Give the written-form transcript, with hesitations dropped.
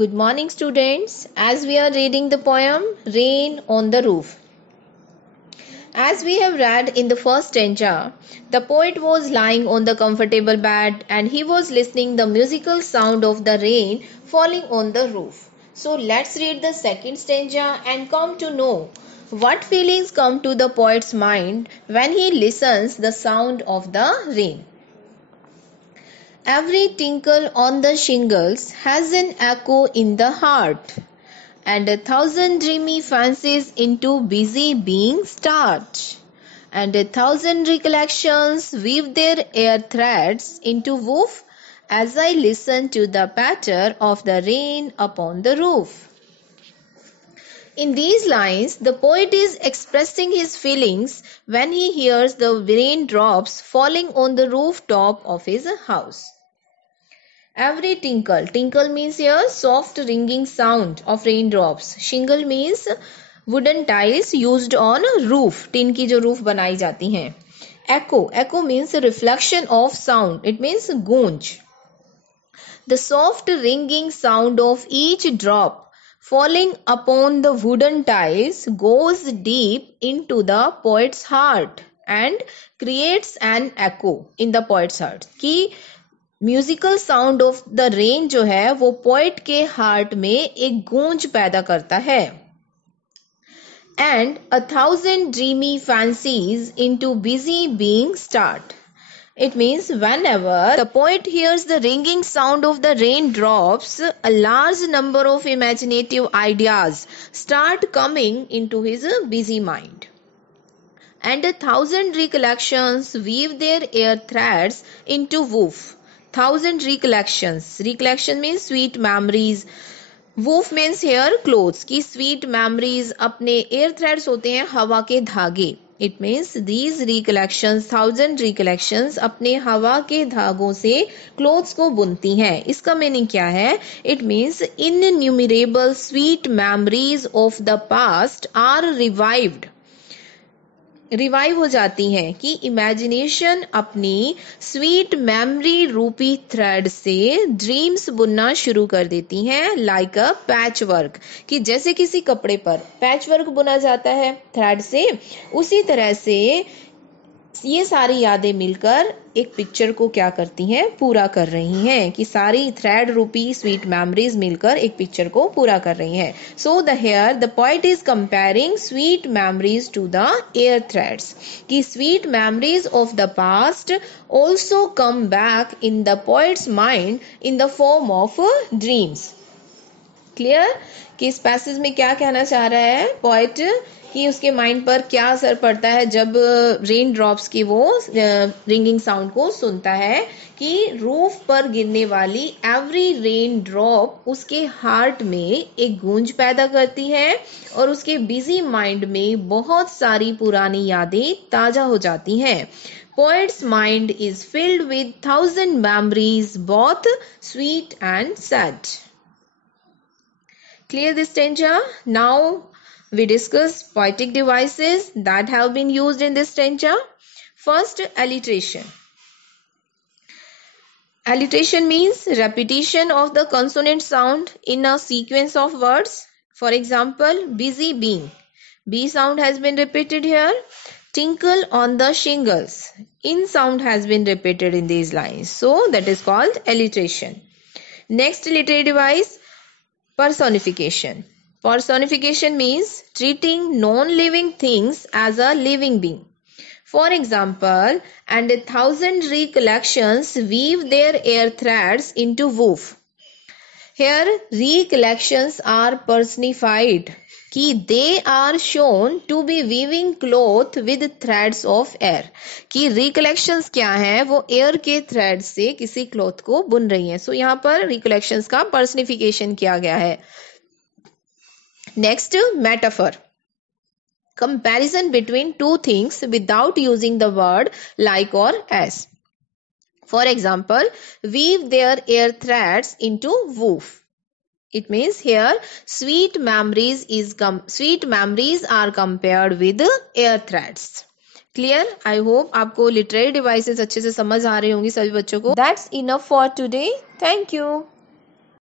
Good morning, students. As we are reading the poem Rain on the Roof. As we have read in the first stanza, the poet was lying on the comfortable bed and he was listening the musical sound of the rain falling on the roof. So let's read the second stanza and come to know what feelings come to the poet's mind when he listens the sound of the rain. Every tinkle on the shingles has an echo in the heart, and 1,000 dreamy fancies into busy being start, and 1,000 recollections weave their air threads into woof as I listen to the patter of the rain upon the roof. In these lines, the poet is expressing his feelings when he hears the raindrops falling on the rooftop of his house. Every tinkle. Tinkle means here soft ringing sound of raindrops. Shingle means wooden tiles used on roof. Tin की जो roof बनाई जाती हैं. Echo. Echo means reflection of sound. It means गूंज. The soft ringing sound of each drop falling upon the wooden tiles goes deep into the poet's heart and creates an echo in the poet's heart. कि musical sound of the rain जो है वो poet के heart में एक गूंज पैदा करता है. And 1,000 dreamy fancies into busy being start. It means whenever the poet hears the ringing sound of the raindrops, a large number of imaginative ideas start coming into his busy mind. And 1,000 recollections weave their air threads into woof. 1,000 recollections. Recollection means sweet memories. Woof means here clothes. की sweet memories अपने air threads होते हैं हवा के धागे. It means these recollections, 1,000 recollections अपने हवा के धागों से clothes को बुनती हैं. इसका meaning क्या है? It means innumerable sweet memories of the past are revived. Revive हो जाती हैं कि इमेजिनेशन अपनी स्वीट मेमोरी रूपी थ्रेड से ड्रीम्स बुनना शुरू कर देती हैं लाइक अ पैच वर्क. कि जैसे किसी कपड़े पर पैच वर्क बुना जाता है थ्रेड से, उसी तरह से ये सारी यादें मिलकर एक पिक्चर को क्या करती हैं, पूरा कर रही हैं. कि सारी थ्रेड रूपी स्वीट मेमोरीज मिलकर एक पिक्चर को पूरा कर रही हैं. So the here the poet is comparing sweet memories to the air threads. कि sweet memories of the past also come back in the poet's mind in the form of dreams. Clear? कि इस passage में क्या कहना चाह रहा है poet कि उसके माइंड पर क्या असर पड़ता है जब रेन ड्रॉप्स की वो रिंगिंग साउंड को सुनता है. कि रूफ पर गिरने वाली एवरी रेन ड्रॉप उसके हार्ट में एक गूंज पैदा करती है और उसके बिजी माइंड में बहुत सारी पुरानी यादें ताजा हो जाती हैं. Poet's mind is filled with 1,000 memories, both sweet and sad. Clear this stanza? Now we discuss poetic devices that have been used in this stanza. First, alliteration. Alliteration means repetition of the consonant sound in a sequence of words. For example, busy being. B sound has been repeated here. Tinkle on the shingles. In sound has been repeated in these lines. So that is called alliteration. Next literary device, personification. Personification means treating non-living things as a living being. For example, and 1,000 recollections weave their air threads into woof. Here, recollections are personified. कि they are shown to be weaving cloth with threads of air. कि recollections क्या हैं, वो air के threads से किसी cloth को बुन रही हैं. So यहाँ पर recollections का personification किया गया है. Next, metaphor. Comparison between two things without using the word like or as. For example, weave their air threads into woof. It means here sweet memories are compared with air threads. Clear? I hope आपको literary devices अच्छे से समझ आ रही होंगी सभी बच्चों को. That's enough for today. Thank you.